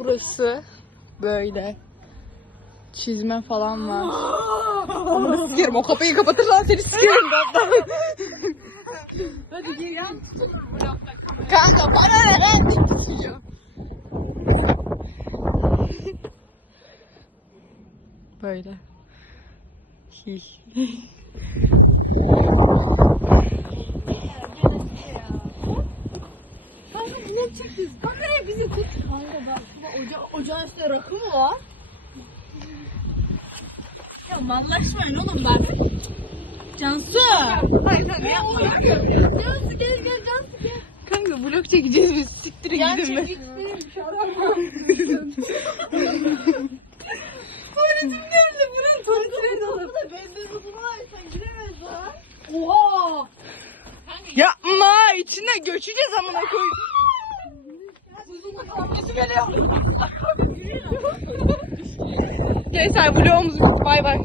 Burası böyle. Çizme falan var. Ama sikerim, o kapıyı kapatırsan seni sikerim ben. Hadi gel. Kanka bana ne, ben dik tutuyor. Böyle. Kanka bunu çekeceğiz. Kameraya bizi tut. Kanka bak ocağın üstünde rakı mı var? Ya mallaşmayın oğlum bak. Cansu. Hayır kanka yapma. Cansu gel Cansu gel. Kanka vlog çekeceğiz biz. Siktir gidin be. Tuvaletim geldi. Buraya tuvaletine dolap. Bende zıpını var. Sen giremez lan. Oha. Yapma, içine göçeceğiz amına koy. Sesi geliyor. Neyse vlogumuz bitti. Bay bay.